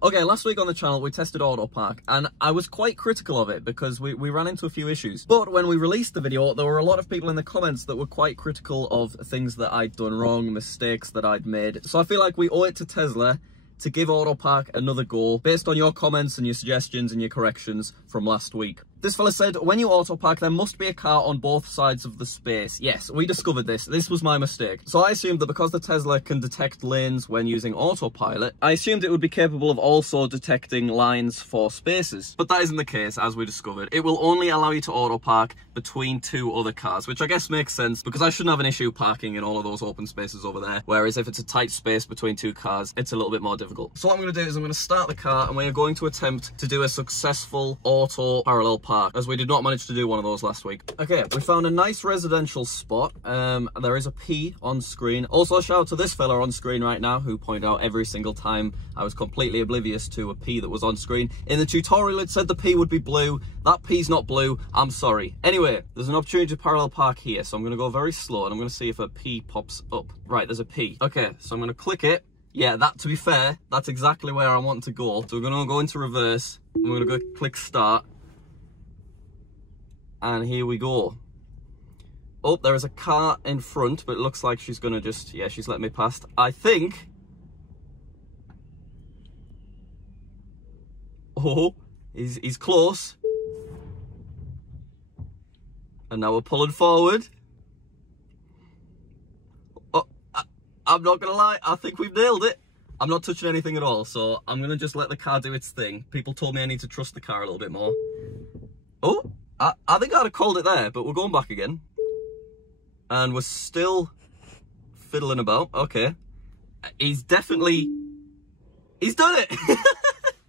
Okay, last week on the channel we tested AutoPark and I was quite critical of it because we ran into a few issues. But when we released the video, there were a lot of people in the comments that were quite critical of things that I'd done wrong, mistakes that I'd made. So I feel like we owe it to Tesla to give AutoPark another go based on your comments and your suggestions and your corrections from last week. This fella said, when you AutoPark, there must be a car on both sides of the space. Yes, we discovered this. This was my mistake. So I assumed that because the Tesla can detect lanes when using autopilot, I assumed it would be capable of also detecting lines for spaces. But that isn't the case, as we discovered. It will only allow you to AutoPark between two other cars, which I guess makes sense because I shouldn't have an issue parking in all of those open spaces over there. Whereas if it's a tight space between two cars, it's a little bit more difficult. So what I'm going to do is I'm going to start the car and we are going to attempt to do a successful auto parallel park, as we did not manage to do one of those last week. Okay, we found a nice residential spot. There is a P on screen. Also, shout out to this fella on screen right now who pointed out every single time I was completely oblivious to a P that was on screen. In the tutorial, it said the P would be blue. That P's not blue. I'm sorry. Anyway, there's an opportunity to parallel park here, so I'm going to go very slow and I'm going to see if a P pops up. Right, there's a P. Okay, so I'm going to click it. Yeah, that, to be fair, that's exactly where I want to go. So we're going to go into reverse. And we're going to go click start. And here we go. Oh, there is a car in front, but it looks like she's gonna just, yeah, she's letting me past. I think. Oh, he's close. And now we're pulling forward. Oh, I'm not gonna lie, I think we've nailed it. I'm not touching anything at all, so I'm gonna just let the car do its thing. People told me I need to trust the car a little bit more. Oh. I think I'd have called it there, but we're going back again. And we're still fiddling about. Okay. He's done it!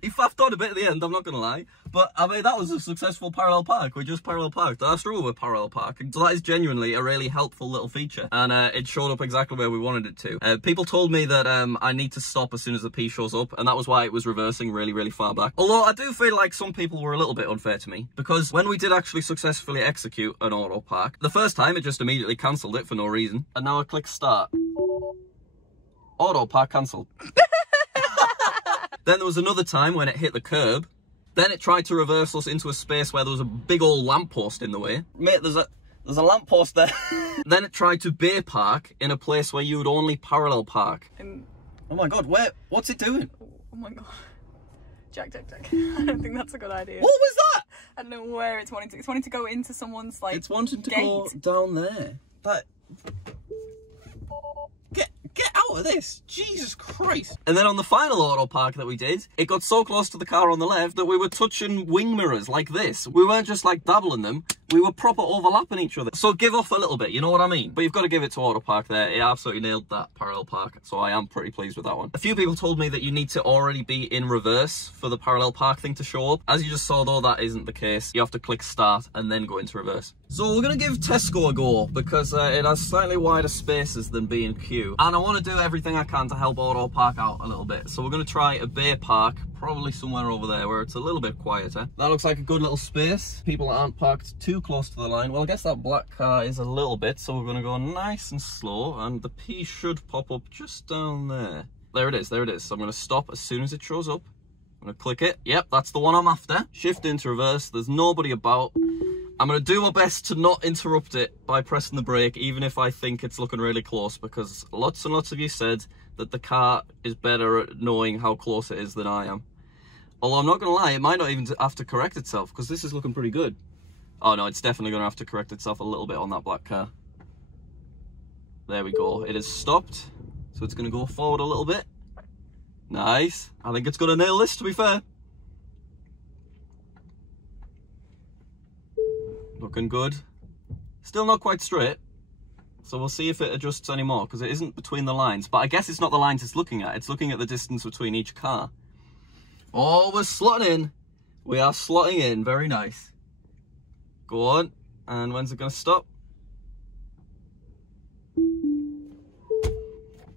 He faffed on a bit at the end, I'm not going to lie. But, I mean, that was a successful parallel park. We just parallel parked. I struggle with parallel parking. So that is genuinely a really helpful little feature. And it showed up exactly where we wanted it to. People told me that I need to stop as soon as the P shows up. And that was why it was reversing really, really far back. Although I do feel like some people were a little bit unfair to me. Because when we did actually successfully execute an auto park, the first time it just immediately cancelled it for no reason. And now I click start. Auto park cancelled. Then there was another time when it hit the curb. Then it tried to reverse us into a space where there was a big old lamppost in the way. Mate, there's a lamppost there. Then it tried to bay park in a place where you would only parallel park. Oh my god, what's it doing? Oh my god. Jack. I don't think that's a good idea. What was that? I don't know where it's wanting to. It's wanting to go into someone's, like, it's wanting to gate. go down there. But Get out of this! Jesus Christ! And then on the final auto park that we did, it got so close to the car on the left that we were touching wing mirrors like this. We weren't just like dabbling them, we were proper overlapping each other. So give off a little bit, you know what I mean? But you've got to give it to AutoPark there. It absolutely nailed that parallel park, so I am pretty pleased with that one. A few people told me that you need to already be in reverse for the parallel park thing to show up. As you just saw though, that isn't the case. You have to click start and then go into reverse. So we're going to give Tesco a go because it has slightly wider spaces than B&Q. And I want to do everything I can to help AutoPark out a little bit. So we're going to try a bay park, probably somewhere over there where it's a little bit quieter. That looks like a good little space. People aren't parked too close to the line. Well, I guess that black car is a little bit, so we're going to go nice and slow, and the P should pop up just down there. There it is. So I'm going to stop as soon as it shows up. I'm going to click it. Yep, that's the one I'm after. Shift into reverse. There's nobody about. I'm going to do my best to not interrupt it by pressing the brake, even if I think it's looking really close, because lots and lots of you said that the car is better at knowing how close it is than I am. Although I'm not going to lie, it might not even have to correct itself, because this is looking pretty good. Oh no, it's definitely going to have to correct itself a little bit on that black car. There we go. It has stopped, so it's going to go forward a little bit. Nice. I think it's going to nail this, to be fair. Looking good. Still not quite straight. So we'll see if it adjusts anymore, because it isn't between the lines. But I guess it's not the lines it's looking at. It's looking at the distance between each car. Oh, we're slotting in. We are slotting in. Very nice. Go on. And when's it going to stop?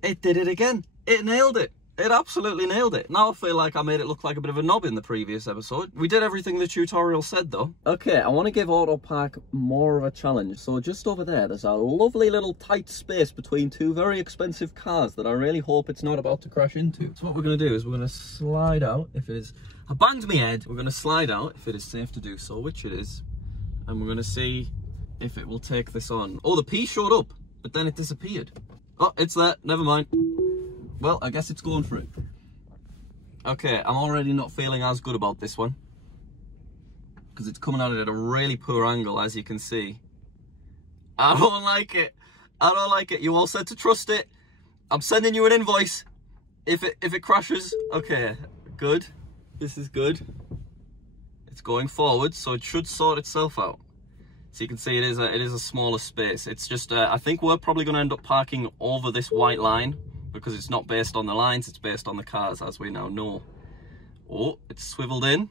It did it again. It nailed it. It absolutely nailed it. Now I feel like I made it look like a bit of a knob in the previous episode. We did everything the tutorial said though. Okay, I want to give AutoPark more of a challenge. So just over there's a lovely little tight space between two very expensive cars that I really hope it's not about to crash into. So what we're going to do is we're going to slide out if it is... I banged my head. We're going to slide out if it is safe to do so, which it is. And we're going to see if it will take this on. Oh, the P showed up, but then it disappeared. Oh, it's there. Never mind. Well, I guess it's going for it. Okay, I'm already not feeling as good about this one. Because it's coming at it at a really poor angle, as you can see. I don't like it. I don't like it. You all said to trust it. I'm sending you an invoice. If it crashes, okay, good. This is good. It's going forward, so it should sort itself out. So you can see it is a smaller space. It's just, I think we're probably going to end up parking over this white line, because it's not based on the lines, it's based on the cars, as we now know. Oh, it's swiveled in.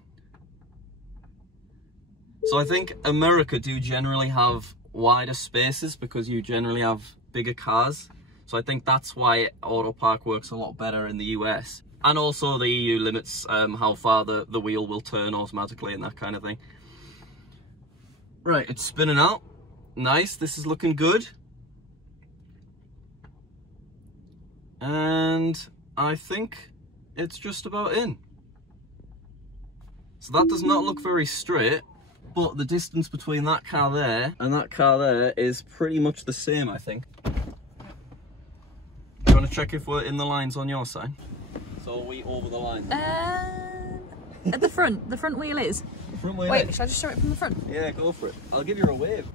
So I think America do generally have wider spaces because you generally have bigger cars. So I think that's why AutoPark works a lot better in the US. And also the EU limits how far the wheel will turn automatically and that kind of thing. Right, it's spinning out. Nice, this is looking good. And I think it's just about in. So that does not look very straight, but the distance between that car there and that car there is pretty much the same, I think. Do you want to check if we're in the lines on your side? So are we over the line? At the front wheel is. The front wheel. Wait, should I just show it from the front? Yeah, go for it. I'll give you a wave.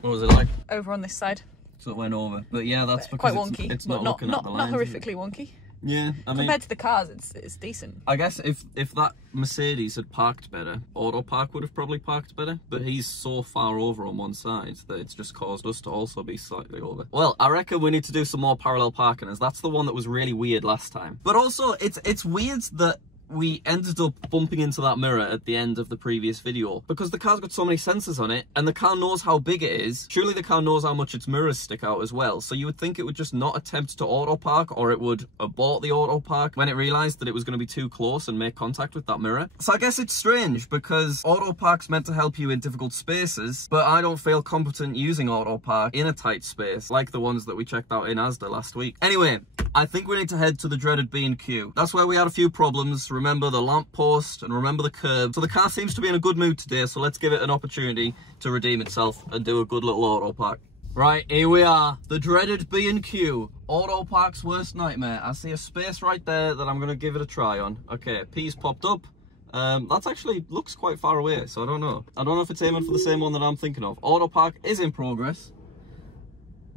What was it like? Over on this side. So it went over. But yeah, that's because quite wonky. it's not looking at the lines. Not horrifically wonky. Yeah, I mean, compared to the cars, it's decent. I guess if that Mercedes had parked better, AutoPark would have probably parked better. But he's so far over on one side that it's just caused us to also be slightly over. Well, I reckon we need to do some more parallel parking, as that's the one that was really weird last time. But also, it's weird that we ended up bumping into that mirror at the end of the previous video because the car's got so many sensors on it and the car knows how big it is. Surely the car knows how much its mirrors stick out as well, so you would think it would just not attempt to AutoPark, or it would abort the AutoPark when it realised that it was going to be too close and make contact with that mirror. So I guess it's strange because AutoPark's meant to help you in difficult spaces, but I don't feel competent using AutoPark in a tight space like the ones that we checked out in Asda last week. Anyway, I think we need to head to the dreaded B&Q. That's where we had a few problems. Remember the lamppost and remember the curb. So the car seems to be in a good mood today, so let's give it an opportunity to redeem itself and do a good little AutoPark. Right, here we are, the dreaded B&Q, AutoPark's worst nightmare. I see a space right there that I'm going to give it a try on. Okay, P's popped up. That's actually looks quite far away, so I don't know. I don't know if it's aiming for the same one that I'm thinking of. AutoPark is in progress.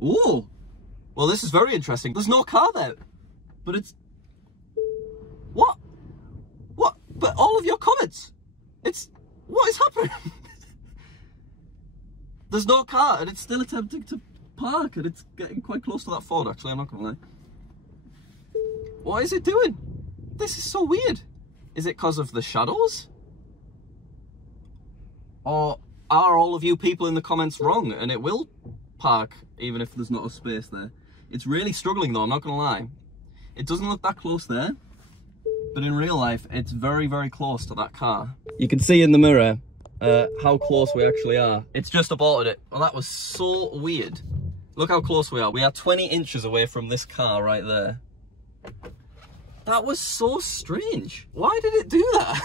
Ooh! Well, this is very interesting. There's no car there, but it's... What? What? But all of your comments, it's... What is happening? There's no car, and it's still attempting to park, and it's getting quite close to that Ford, actually, I'm not gonna lie. What is it doing? This is so weird. Is it because of the shadows? Or are all of you people in the comments wrong, and it will park, even if there's not a space there? It's really struggling though, I'm not gonna lie. It doesn't look that close there, but in real life, it's very, very close to that car. You can see in the mirror how close we actually are. It's just aborted it. Well, that was so weird. Look how close we are. We are 20 inches away from this car right there. That was so strange. Why did it do that?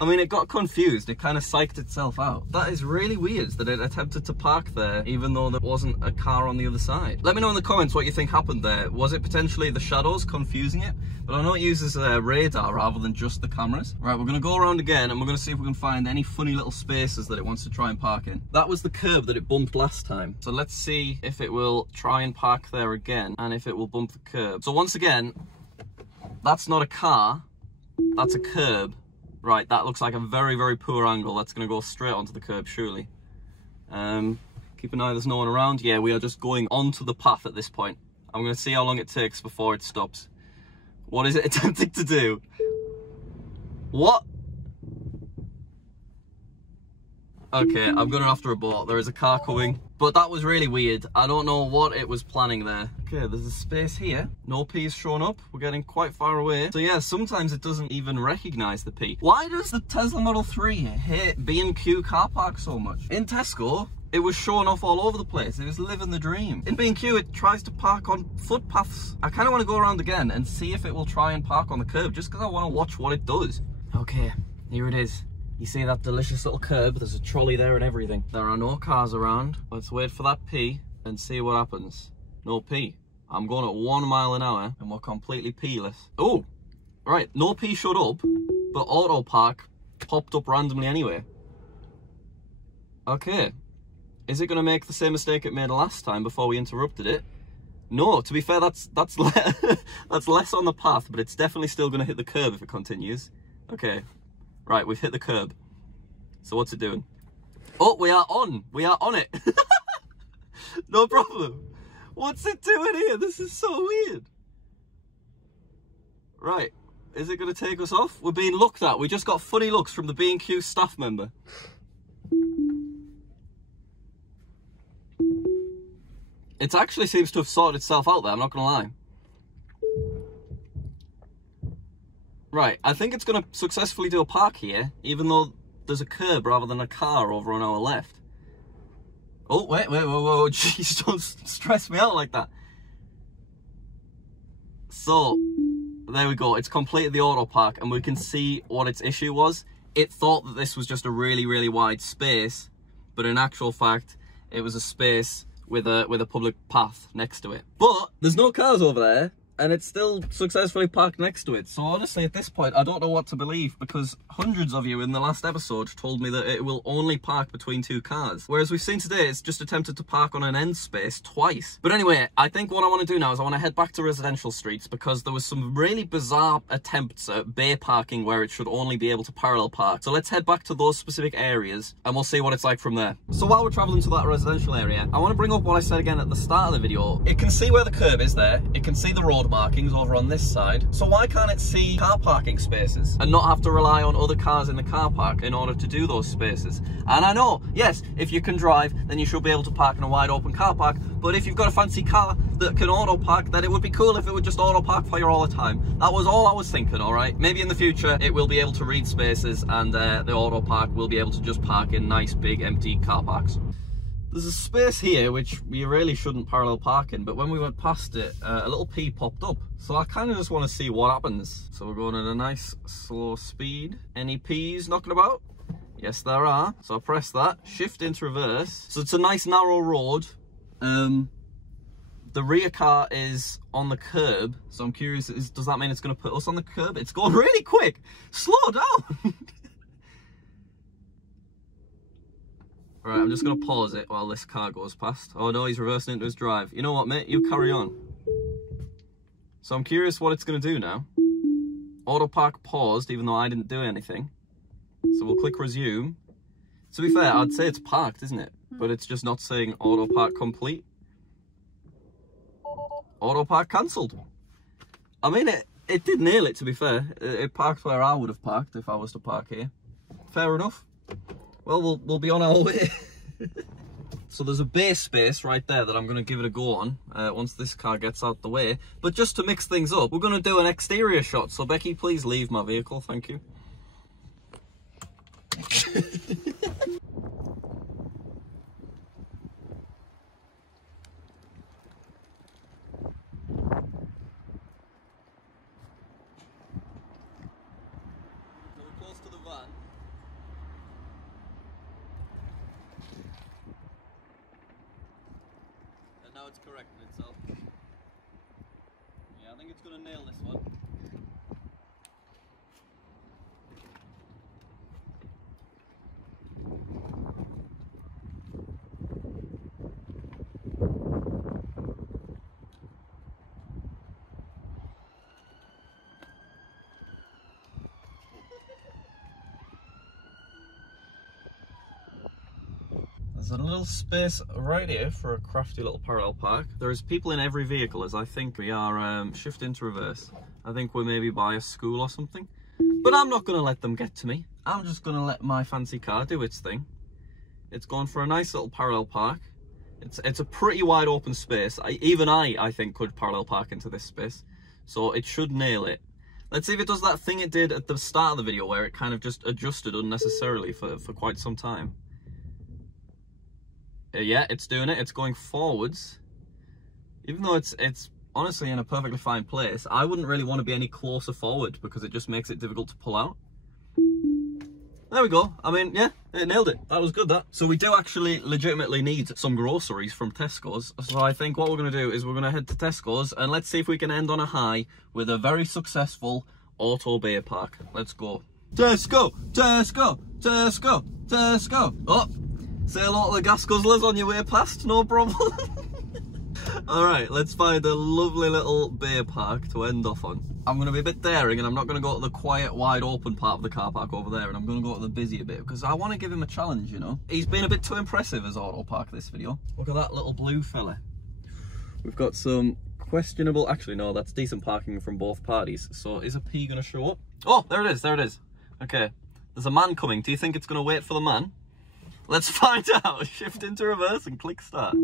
I mean, it got confused. It kind of psyched itself out. That is really weird that it attempted to park there, even though there wasn't a car on the other side. Let me know in the comments what you think happened there. Was it potentially the shadows confusing it? But I know it uses radar rather than just the cameras. Right, we're gonna go around again and we're gonna see if we can find any funny little spaces that it wants to try and park in. That was the curb that it bumped last time. So let's see if it will try and park there again and if it will bump the curb. So once again, that's not a car, that's a curb. Right, that looks like a very, very poor angle. That's going to go straight onto the curb, surely. Keep an eye, there's no one around. Yeah, we are just going onto the path at this point. I'm going to see how long it takes before it stops. What is it attempting to do? What? Okay, I'm going to have to abort. There is a car coming. But that was really weird. I don't know what it was planning there. Okay, there's a space here. No P's shown up. We're getting quite far away. So yeah, sometimes it doesn't even recognize the P. Why does the Tesla Model 3 hate B&Q car park so much? In Tesco, it was showing off all over the place. It was living the dream. In B&Q, it tries to park on footpaths. I kind of want to go around again and see if it will try and park on the curb, just because I want to watch what it does. Okay, here it is. You see that delicious little curb? There's a trolley there and everything. There are no cars around. Let's wait for that P and see what happens. No P. I'm going at 1 mile an hour and we're completely P-less. Oh, right. No P showed up, but AutoPark popped up randomly anyway. Okay. Is it going to make the same mistake it made last time before we interrupted it? No, to be fair, that's less on the path, but it's definitely still going to hit the curb if it continues. Okay. Right, we've hit the curb. So what's it doing? Oh, we are on. We are on it. No problem. What's it doing here? This is so weird. Right. Is it going to take us off? We're being looked at. We just got funny looks from the B&Q staff member. It actually seems to have sorted itself out there, I'm not going to lie. Right, I think it's going to successfully do a park here, even though there's a curb rather than a car over on our left. Oh, wait, whoa, jeez, don't stress me out like that. So, there we go, it's completed the auto park, and we can see what its issue was. It thought that this was just a really, really wide space, but in actual fact, it was a space with a public path next to it. But there's no cars over there, and it's still successfully parked next to it. So honestly, at this point, I don't know what to believe, because hundreds of you in the last episode told me that it will only park between 2 cars. Whereas we've seen today, it's just attempted to park on an end space twice. But anyway, I think what I want to do now is I want to head back to residential streets, because there was some really bizarre attempts at bay parking where it should only be able to parallel park. So let's head back to those specific areas, and we'll see what it's like from there. So while we're traveling to that residential area, I want to bring up what I said again at the start of the video. It can see where the curb is there. It can see the road markings over on this side. So why can't it see car parking spaces and not have to rely on other cars in the car park in order to do those spaces? And I know, yes, if you can drive, then you should be able to park in a wide open car park. But if you've got a fancy car that can auto park, then it would be cool if it would just auto park for you all the time. That was all I was thinking, all right? Maybe in the future, it will be able to read spaces, and the auto park will be able to just park in nice, big, empty car parks. There's a space here which you really shouldn't parallel park in, but when we went past it, a little P popped up. So I kind of just want to see what happens. So we're going at a nice slow speed. Any P's knocking about? Yes, there are. So I press that, shift into reverse. So it's a nice narrow road. The rear car is on the curb. So I'm curious, does that mean it's going to put us on the curb? It's going really quick. Slow down. Right, I'm just going to pause it while this car goes past. Oh no, he's reversing into his drive. You know what, mate? You carry on. So I'm curious what it's going to do now. Auto park paused, even though I didn't do anything. So we'll click resume. To be fair, I'd say it's parked, isn't it? But it's just not saying auto park complete. Auto park cancelled. I mean, it did nail it, to be fair. It parked where I would have parked if I was to park here. Fair enough. Well, we'll be on our way. So there's a base space right there that I'm going to give it a go on once this car gets out the way. But just to mix things up, we're going to do an exterior shot. So Becky, please leave my vehicle. Thank you. So we're close to the van. Now it's correcting itself. Yeah, I think it's going to nail this one. There's a little space right here for a crafty little parallel park. There's people in every vehicle, as I think we are shifting to reverse. I think we're maybe by a school or something. But I'm not going to let them get to me. I'm just going to let my fancy car do its thing. It's gone for a nice little parallel park. It's a pretty wide open space. Even I think, could parallel park into this space. So it should nail it. Let's see if it does that thing it did at the start of the video where it kind of just adjusted unnecessarily for quite some time. Yeah, it's doing it. It's going forwards. Even though it's honestly in a perfectly fine place, I wouldn't really want to be any closer forward because it just makes it difficult to pull out. There we go. I mean, yeah, it nailed it. That was good, that. So we do actually legitimately need some groceries from Tesco's. So I think what we're going to do is we're going to head to Tesco's and let's see if we can end on a high with a very successful auto beer park. Let's go. Tesco, Tesco, Tesco, Tesco. Oh, say hello to the gas guzzlers on your way past, no problem. All right, let's find a lovely little beer park to end off on. I'm going to be a bit daring and I'm not going to go to the quiet, wide open part of the car park over there, and I'm going to go to the busier bit because I want to give him a challenge, you know. He's been a bit too impressive as AutoPark this video. Look at that little blue fella. We've got some questionable, actually no, that's decent parking from both parties. So is a P going to show up? Oh, there it is, there it is. Okay, there's a man coming. Do you think it's going to wait for the man? Let's find out. Shift into reverse and click start.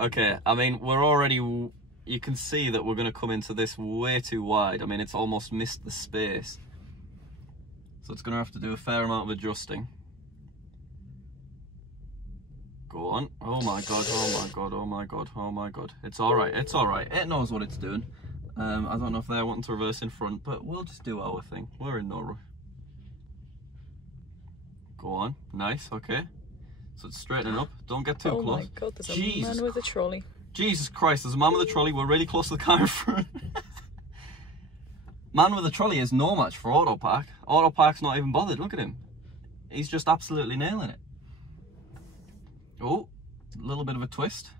Okay, I mean, we're already, you can see that we're going to come into this way too wide. I mean, it's almost missed the space. So it's going to have to do a fair amount of adjusting. Go on. Oh my god, oh my god, oh my god, oh my god. It's alright, it's alright. It knows what it's doing. I don't know if they're wanting to reverse in front, but we'll just do our thing. We're in no rush. Go on. Nice, okay. So it's straightening up. Don't get too close. Oh my god, there's a man with a trolley. Jesus Christ, there's a man with a trolley. We're really close to the car in front. Man with a trolley is no match for AutoPark. AutoPark's not even bothered. Look at him. He's just absolutely nailing it. Oh, a little bit of a twist.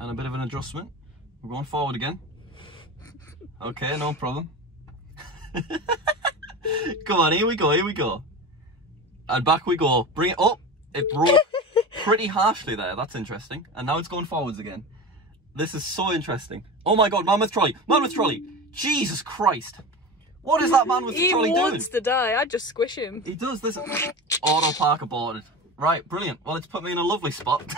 And a bit of an adjustment. We're going forward again. Okay, no problem. Come on, here we go, here we go. And back we go. Bring it up. It broke pretty harshly there. That's interesting. And now it's going forwards again. This is so interesting. Oh my god, man with trolley. Man with trolley. Jesus Christ. What is that man with the trolley doing? He wants to die. I'd just squish him. He does. This AutoPark aborted. Right, brilliant. Well, it's put me in a lovely spot.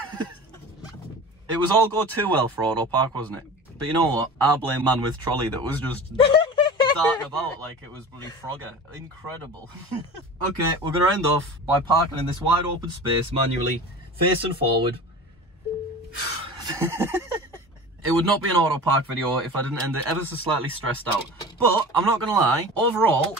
It was all go too well for AutoPark, wasn't it? But you know what? I blame man with trolley that was just darting about like it was bloody Frogger. Incredible. Okay, we're going to end off by parking in this wide open space manually, facing forward. It would not be an AutoPark video if I didn't end it ever so slightly stressed out. But I'm not going to lie, overall,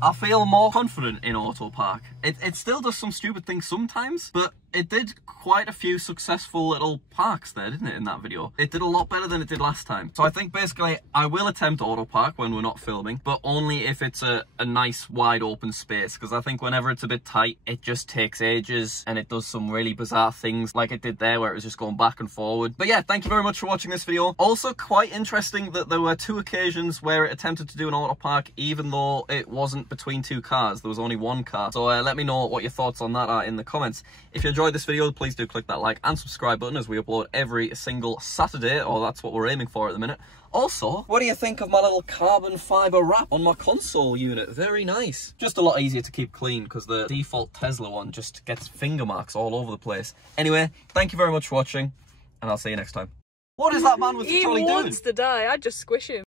I feel more confident in AutoPark. It still does some stupid things sometimes, but it did quite a few successful little parks there, didn't it, in that video? It did a lot better than it did last time. So I think basically I will attempt AutoPark when we're not filming, but only if it's a nice wide open space, because I think whenever it's a bit tight, it just takes ages and it does some really bizarre things like it did there where it was just going back and forward. But yeah, thank you very much for watching this video. Also quite interesting that there were 2 occasions where it attempted to do an AutoPark even though it wasn't between 2 cars. There was only 1 car. So let me know what your thoughts on that are in the comments. If you enjoyed this video, please do click that like and subscribe button as we upload every single Saturday, or that's what we're aiming for at the minute. Also, what do you think of my little carbon fibre wrap on my console unit? Very nice. Just a lot easier to keep clean because the default Tesla one just gets finger marks all over the place. Anyway, thank you very much for watching and I'll see you next time. What is that man with the trolley doing? He wants to die. I'd just squish him.